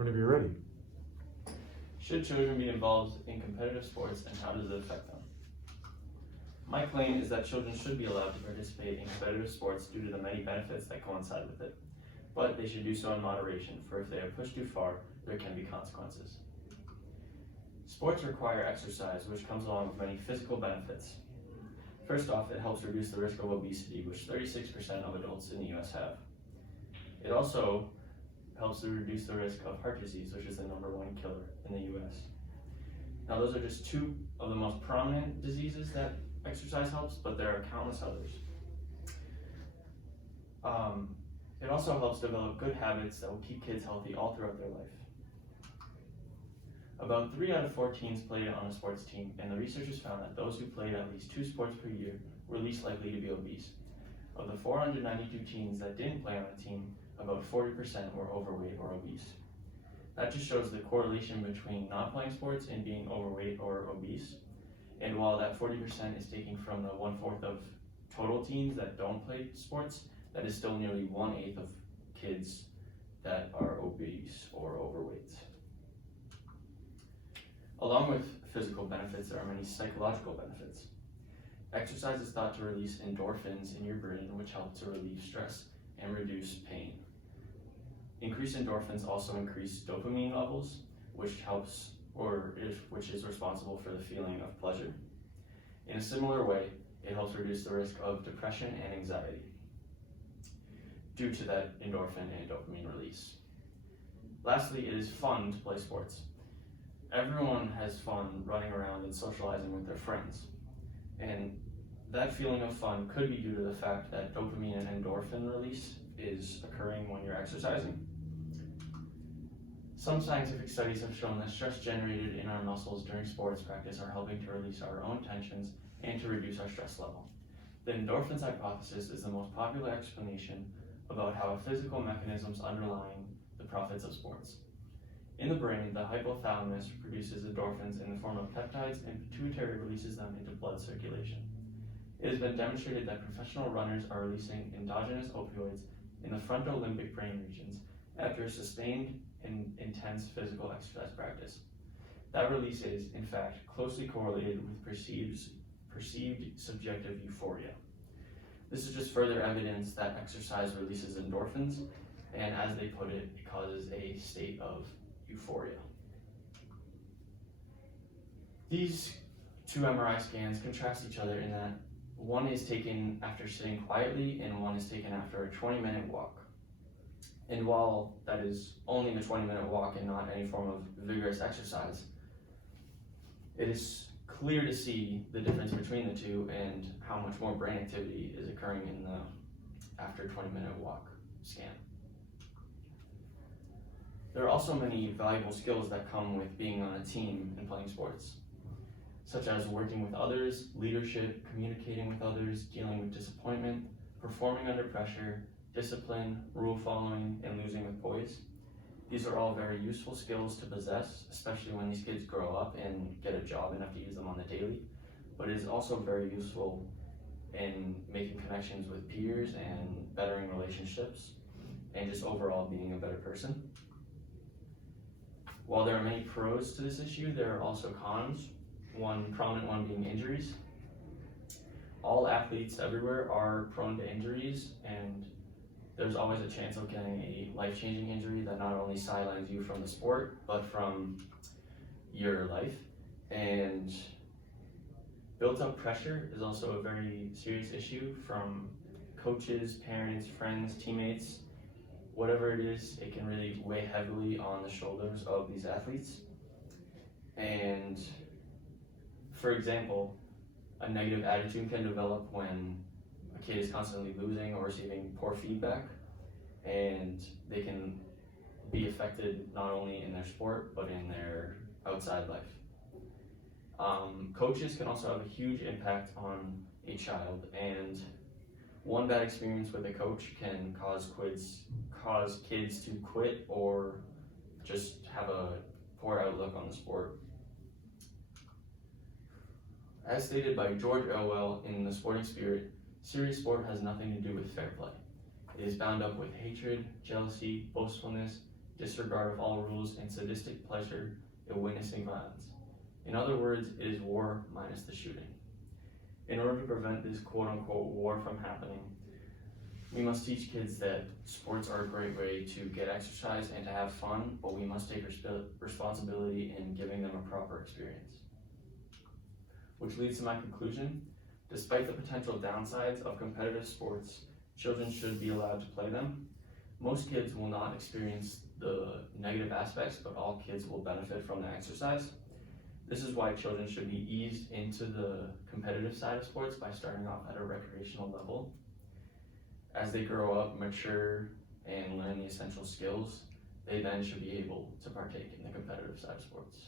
Whenever you're ready. Should children be involved in competitive sports, and how does it affect them? My claim is that children should be allowed to participate in competitive sports due to the many benefits that coincide with it. But they should do so in moderation, for if they are pushed too far, there can be consequences. Sports require exercise, which comes along with many physical benefits. First off, it helps reduce the risk of obesity, which 36% of adults in the US have. It also helps to reduce the risk of heart disease, which is the #1 killer in the US. Now, those are just two of the most prominent diseases that exercise helps, but there are countless others. It also helps develop good habits that will keep kids healthy all throughout their life. About 3 out of 4 teens played on a sports team, and the researchers found that those who played at least 2 sports per year were least likely to be obese. Of the 492 teens that didn't play on a team, about 40% were overweight or obese. That just shows the correlation between not playing sports and being overweight or obese. And while that 40% is taken from the 1/4 of total teens that don't play sports, that is still nearly 1/8 of kids that are obese or overweight. Along with physical benefits, there are many psychological benefits. Exercise is thought to release endorphins in your brain, which help to relieve stress and reduce pain. Increased endorphins also increase dopamine levels, which is responsible for the feeling of pleasure. In a similar way, it helps reduce the risk of depression and anxiety due to that endorphin and dopamine release. Lastly, it is fun to play sports. Everyone has fun running around and socializing with their friends. And that feeling of fun could be due to the fact that dopamine and endorphin release is occurring when you're exercising. Some scientific studies have shown that stress generated in our muscles during sports practice are helping to release our own tensions and to reduce our stress level. The endorphins hypothesis is the most popular explanation about how physical mechanisms underlying the profits of sports. In the brain, the hypothalamus produces endorphins in the form of peptides, and pituitary releases them into blood circulation. It has been demonstrated that professional runners are releasing endogenous opioids in the frontal limbic brain regions after a sustained and intense physical exercise practice. That release is, in fact, closely correlated with perceived subjective euphoria. This is just further evidence that exercise releases endorphins, and as they put it, it causes a state of euphoria. These 2 MRI scans contrast each other in that one is taken after sitting quietly and one is taken after a 20-minute walk. And while that is only a 20-minute walk and not any form of vigorous exercise, it is clear to see the difference between the two and how much more brain activity is occurring in the after 20-minute walk scan. There are also many valuable skills that come with being on a team and playing sports, such as working with others, leadership, communicating with others, dealing with disappointment, performing under pressure, discipline, rule following, and losing with poise. These are all very useful skills to possess, especially when these kids grow up and get a job and have to use them on the daily. But it is also very useful in making connections with peers and bettering relationships and just overall being a better person. While there are many pros to this issue, there are also cons, one prominent one being injuries. All athletes everywhere are prone to injuries, and there's always a chance of getting a life-changing injury that not only sidelines you from the sport, but from your life. And built-up pressure is also a very serious issue from coaches, parents, friends, teammates. Whatever it is, it can really weigh heavily on the shoulders of these athletes. And for example, a negative attitude can develop when a kid is constantly losing or receiving poor feedback, and they can be affected not only in their sport, but in their outside life. Coaches can also have a huge impact on a child, and one bad experience with a coach can cause kids to quit or just have a poor outlook on the sport. As stated by George Orwell in The Sporting Spirit, serious sport has nothing to do with fair play. It is bound up with hatred, jealousy, boastfulness, disregard of all rules, and sadistic pleasure in witnessing violence. In other words, it is war minus the shooting. In order to prevent this quote-unquote war from happening, we must teach kids that sports are a great way to get exercise and to have fun, but we must take responsibility in giving them a proper experience. Which leads to my conclusion. Despite the potential downsides of competitive sports, children should be allowed to play them. Most kids will not experience the negative aspects, but all kids will benefit from the exercise. This is why children should be eased into the competitive side of sports by starting off at a recreational level. As they grow up, mature, and learn the essential skills, they then should be able to partake in the competitive side of sports.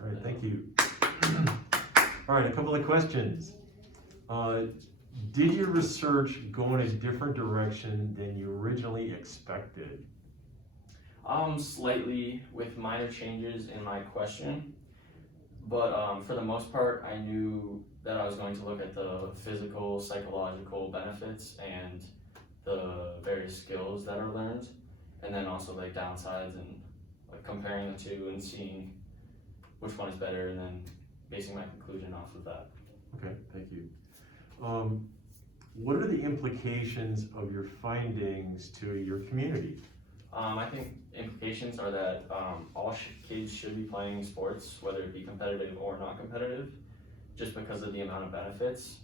All right, thank you. All right, a couple of questions. Did your research go in a different direction than you originally expected? Slightly, with minor changes in my question, but for the most part, I knew that I was going to look at the physical, psychological benefits and the various skills that are learned, and then also like downsides and like comparing the two and seeing which one is better, and then basing my conclusion off of that. Okay, thank you. What are the implications of your findings to your community? I think implications are that all kids should be playing sports, whether it be competitive or not competitive, just because of the amount of benefits.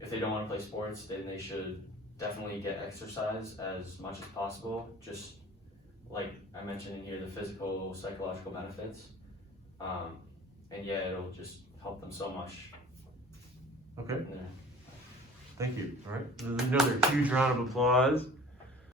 If they don't want to play sports, then they should definitely get exercise as much as possible, just like I mentioned in here, the physical, psychological benefits. And yeah, it'll just help them so much. Okay, Yeah. thank you. All right, another huge round of applause.